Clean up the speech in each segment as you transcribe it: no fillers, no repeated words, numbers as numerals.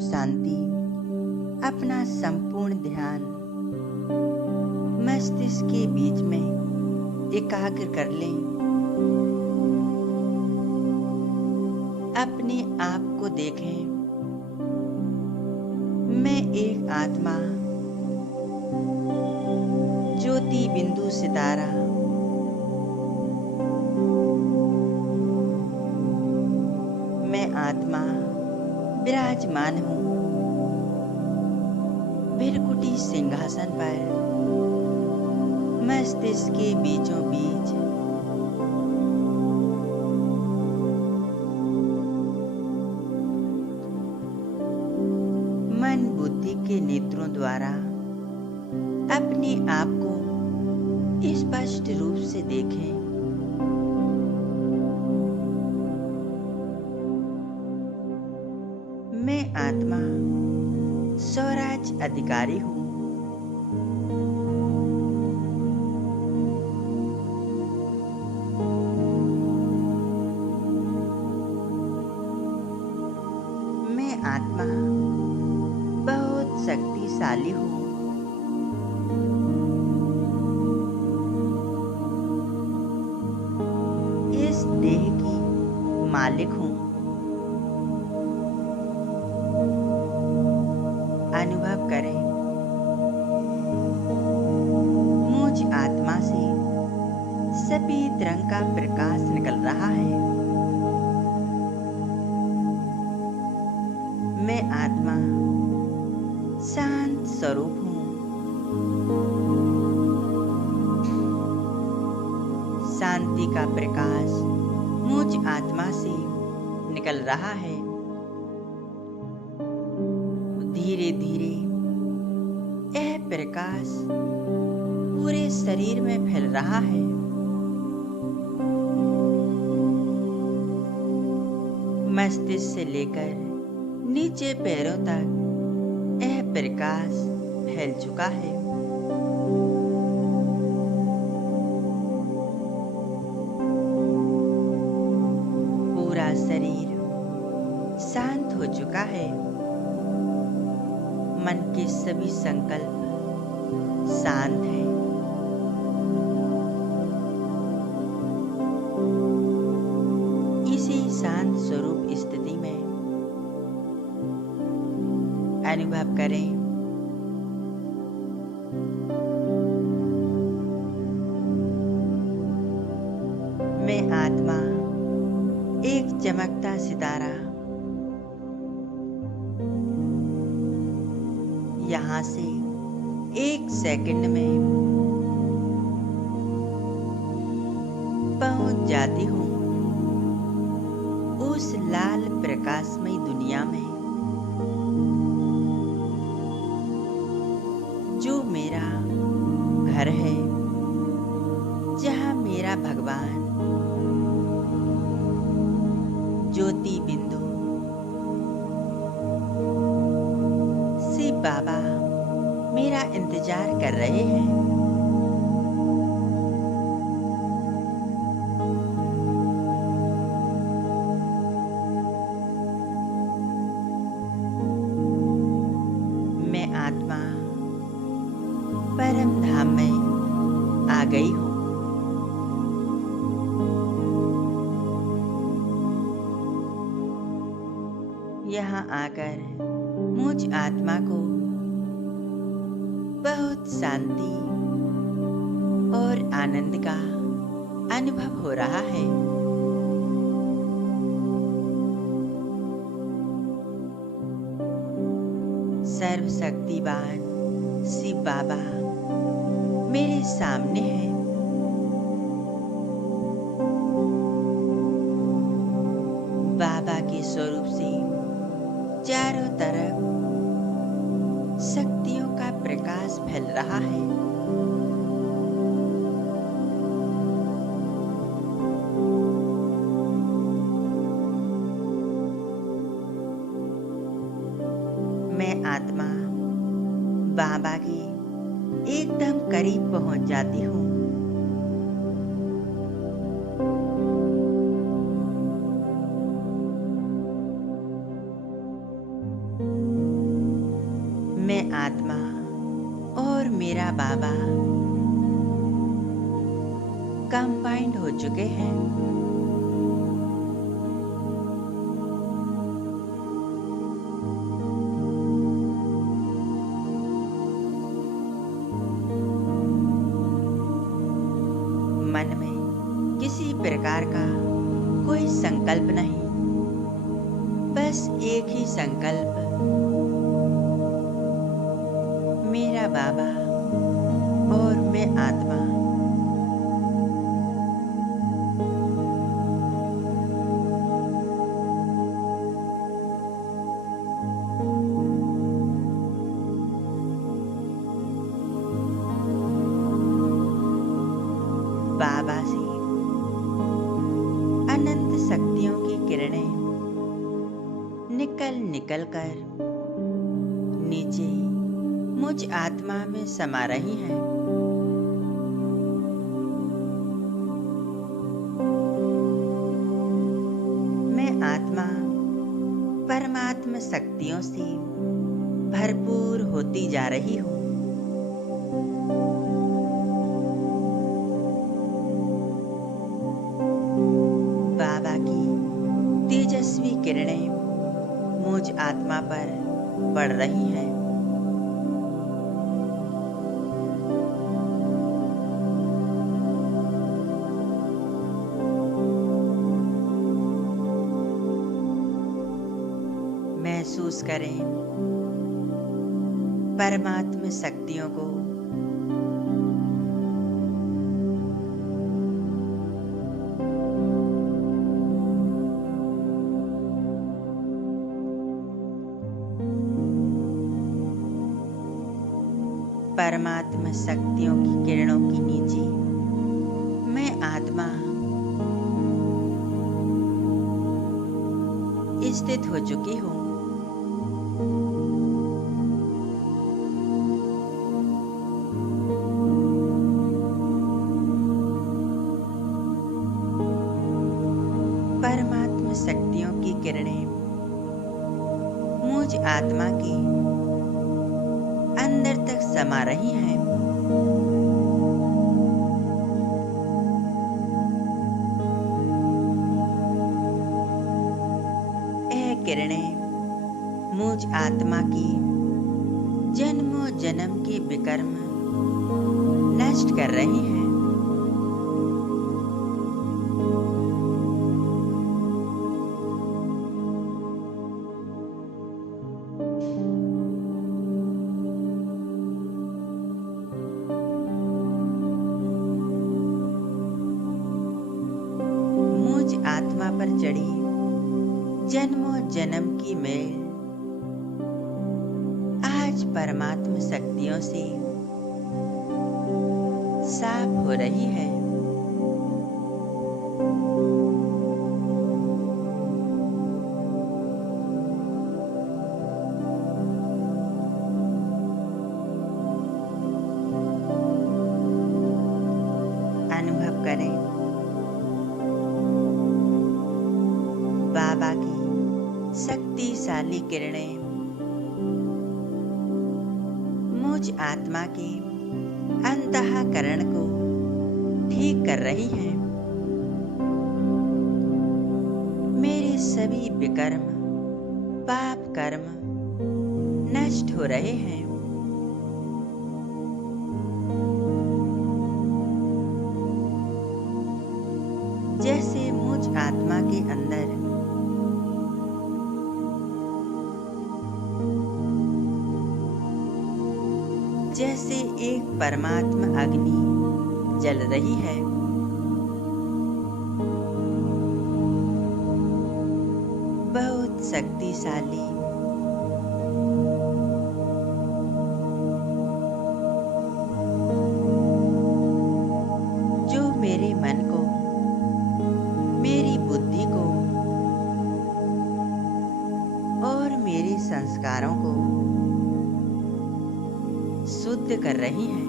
शांति। अपना संपूर्ण ध्यान मस्तिष्क के बीच में एकाग्र कर लें। अपने आप को देखें। मैं एक आत्मा, ज्योति बिंदु सितारा, मैं आत्मा विराजमान हूँ भृकुटी सिंहासन पर, मस्तिष्क के बीचों बीच। मन बुद्धि के नेत्रों द्वारा अपने आप को स्पष्ट रूप से देखें। मैं आत्मा स्वराज अधिकारी हूँ। मैं आत्मा बहुत शक्तिशाली हूँ। इस देह की मालिक हूँ। अनुभव करें, मुझ आत्मा से सफेद रंग का प्रकाश निकल रहा है। मैं आत्मा शांत स्वरूप हूँ। शांति का प्रकाश मुझ आत्मा से निकल रहा है। धीरे धीरे यह प्रकाश पूरे शरीर में फैल रहा है। मस्तिष्क से लेकर नीचे पैरों तक यह प्रकाश फैल चुका है। पूरा शरीर शांत हो चुका है। मन के सभी संकल्प शांत हैं। इसी शांत स्वरूप स्थिति में अनुभव करें, मैं आत्मा एक चमकता सितारा यहाँ से एक सेकंड में पहुंच जाती हूँ उस लाल प्रकाशमयी दुनिया में जो मेरा घर है, जहाँ मेरा भगवान ज्योति बिंदु शिव बाबा मेरा इंतजार कर रहे हैं। मैं आत्मा परम धाम में आ गई हूँ। यहाँ आकर मुझ आत्मा को बहुत शांति और आनंद का अनुभव हो रहा है। सर्वशक्तिवान शिव बाबा मेरे सामने है। बाबा के स्वरूप से चारों तरफ शक्तियों का प्रकाश फैल रहा है। मैं आत्मा बाबा के एकदम करीब पहुंच जाती हूँ। मैं आत्मा और मेरा बाबा कंबाइंड हो चुके हैं। मन में किसी प्रकार का कोई संकल्प नहीं, बस एक ही संकल्प, मेरा बाबा और मैं आत्मा। बाबा से अनंत शक्तियों की किरणें निकल निकल कर नीचे मुझ आत्मा में समा रही हैं। मैं आत्मा परमात्मा शक्तियों से भरपूर होती जा रही हूँ। बाबा की तेजस्वी किरणें मुझ आत्मा पर पड़ रही हैं। महसूस करें परमात्मा शक्तियों को। परमात्मा शक्तियों की किरणों के नीचे मैं आत्मा स्थित हो चुकी हूँ। परमात्मा शक्तियों की किरणें मुझ आत्मा के अंदर तक समा रही हैं। यह किरणें मुझ आत्मा की जन्मों जन्म के विकर्म नष्ट कर रही हैं। आत्मा पर चढ़ी जन्मों जन्म की मेल आज परमात्मा शक्तियों से साफ हो रही है। अनुभव करें बाबा की शक्तिशाली किरणें मुझ आत्मा के अंतःकरण को ठीक कर रही हैं। मेरे सभी विकर्म पाप कर्म नष्ट हो रहे हैं। जैसे मुझ आत्मा के अंदर जैसे एक परमात्मा अग्नि जल रही है, बहुत शक्तिशाली, जो मेरे मन को, मेरी बुद्धि को और मेरे संस्कारों को शुद्ध कर रही हैं।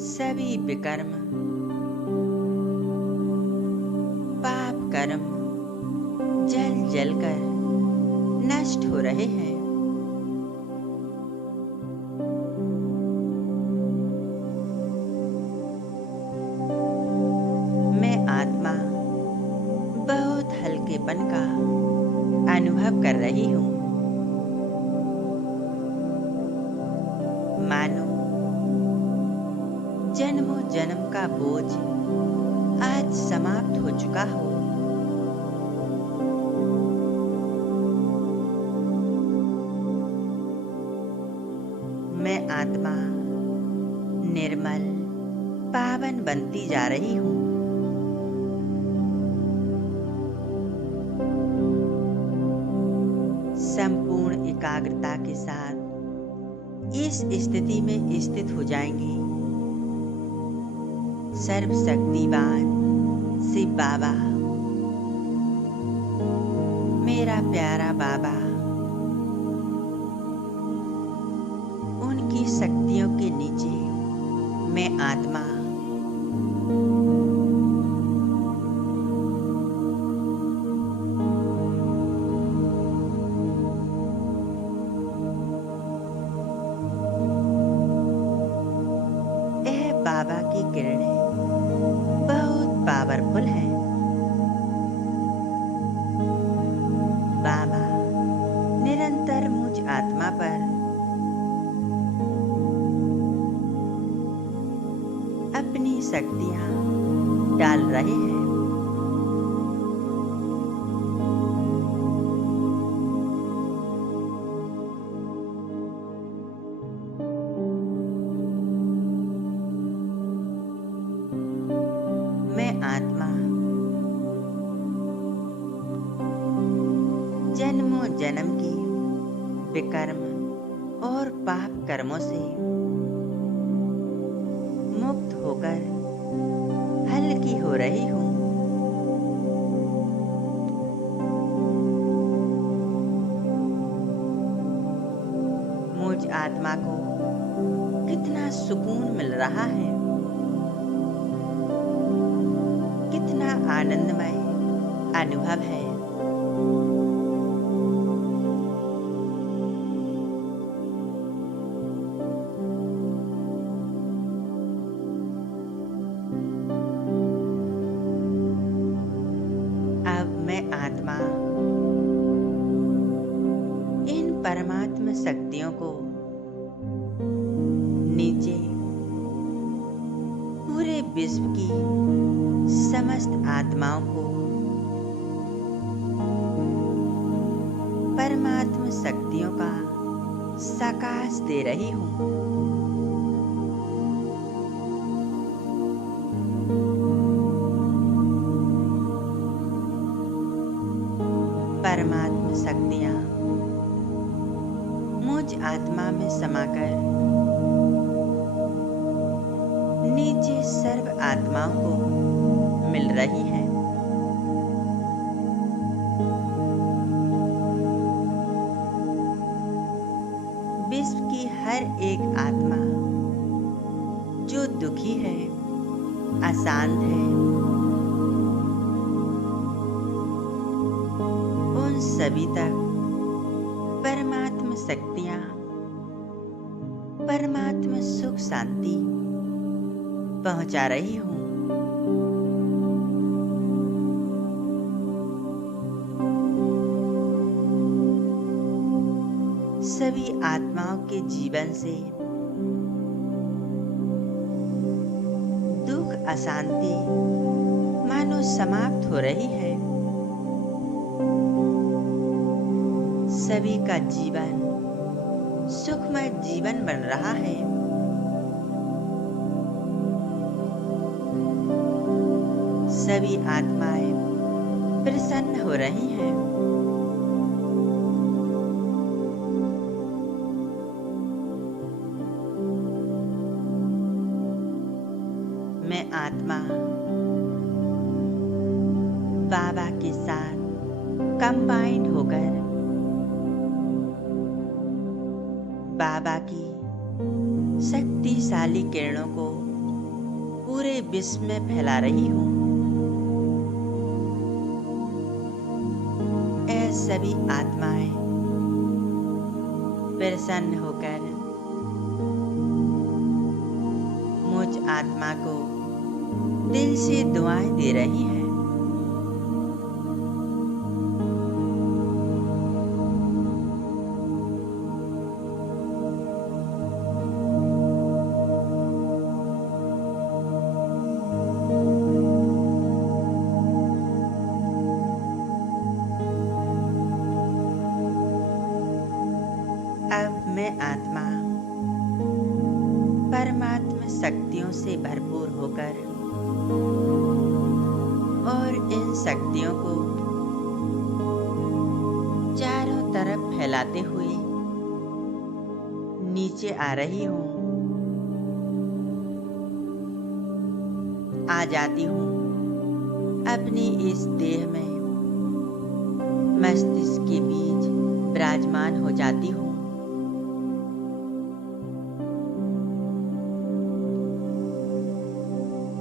सभी विकर्म, पाप कर्म जल जल कर नष्ट हो रहे हैं। मैं आत्मा बहुत हल्केपन का अनुभव कर रही हूँ। मानो जन्मों जन्म का बोझ आज समाप्त हो चुका हो। मैं आत्मा निर्मल पावन बनती जा रही हूँ। संपूर्ण एकाग्रता के साथ इस स्थिति में स्थित हो जाएंगे। सर्वशक्तिवान शिव बाबा, मेरा प्यारा बाबा, उनकी शक्तियों के नीचे मैं आत्मा बाबा की किरणें बहुत पावरफुल हैं। बाबा निरंतर मुझ आत्मा पर अपनी शक्तियां डाल रहे हैं। मैं आत्मा जन्मों जन्म की विकर्म और पाप कर्मों से मुक्त होकर हल्की हो रही हूँ। मुझ आत्मा को कितना सुकून मिल रहा है, कितना आनंदमय अनुभव है। अब मैं आत्मा इन परमात्मा शक्तियों को नीचे पूरे विश्व की समस्त आत्माओं को परमात्मा शक्तियों का साकाश दे रही हूँ। परमात्मा शक्तियाँ मुझ आत्मा में समाकर नीचे सर्व आत्माओं को मिल रही हैं। विश्व की हर एक आत्मा जो दुखी है, अशांत है, उन सभी तक परमात्मा शक्तियाँ, परमात्मा सुख शांति पहुंचा रही हूँ। सभी आत्माओं के जीवन से दुख अशांति मानो समाप्त हो रही है। सभी का जीवन सुखमय जीवन बन रहा है। सभी आत्माएं प्रसन्न हो रही हैं। मैं आत्मा बाबा के साथ कंबाइंड होकर बाबा की शक्तिशाली किरणों को पूरे विश्व में फैला रही हूँ। ये सभी आत्माएं प्रसन्न होकर मुझ आत्मा को दिल से दुआएं दे रही हैं। अब मैं आत्मा परमात्मा शक्तियों से भरपूर होकर और इन शक्तियों को चारों तरफ फैलाते हुए नीचे आ रही हूँ। आ जाती हूँ अपनी इस देह में, मस्तिष्क के बीच विराजमान हो जाती हूँ।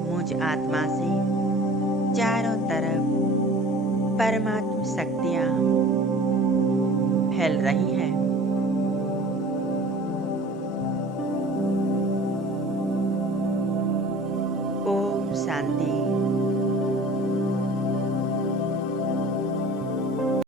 मुझ आत्मा से चारों तरफ परमात्मा शक्तियाँ फैल रही हैं। ओम शांति।